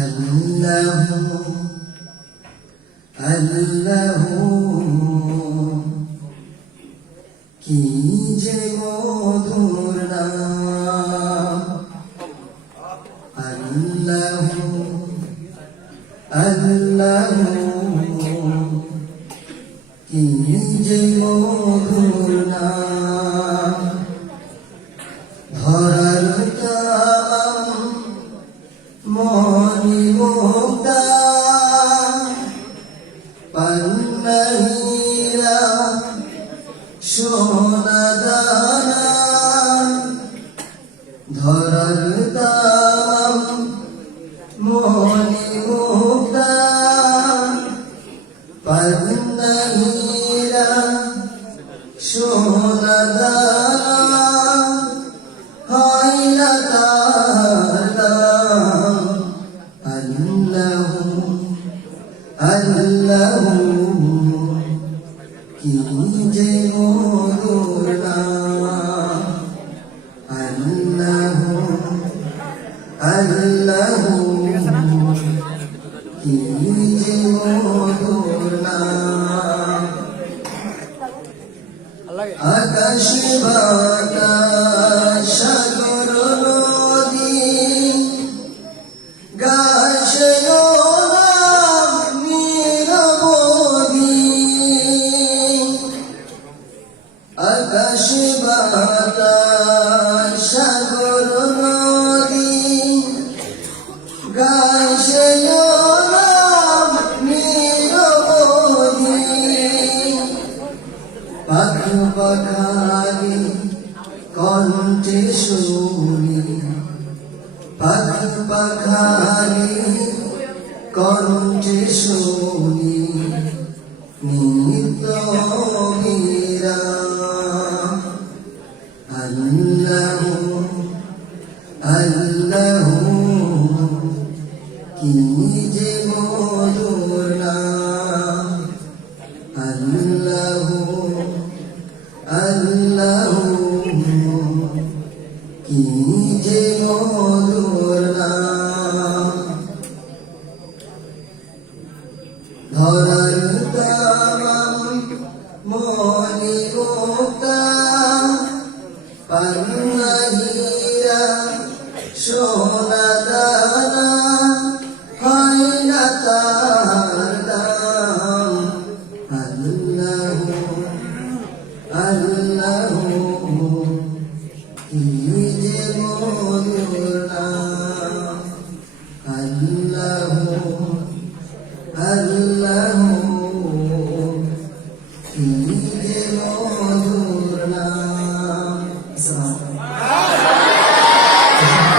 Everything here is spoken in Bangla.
আল্লাহু আল্লাহু কি যে মধুর নাম। আল্লাহু আল্লাহু কি যে মধুর নাম। ধরার তাম মনি মুক্তা পান্নাহীরা সোনা দানা। ধরার তাম মনি মুক্তা পান্নাহীরা সোনা দানা। হয় না তার দাম। আল্লাহু আল্লাহু কি যে মধুর নাম। আল্লাহু আল্লাহু কি যে মধুর নাম। আকাশ বাতাস সাগর নদী গাছে নিরবধি। আকাশ বাতাস সাগর নদী গাছে নিরবধি। পাখি পাখালি কণ্ঠে শুনি। পাখি পাখালি কণ্ঠে শুনি নিত্য বিরাম। আল্লাহু আল্লাহু কি যে মধুর নাম। আল্লাহু আল্লাহু কি যে মধুর নাম। ধরার তাম মনি মুক্তা পান্নাহীরা সোনা দানা। হয় না তার দাম। আল্লাহু আল্লাহু কি যে মধুর নাম। আল্লাহু আল্লাহু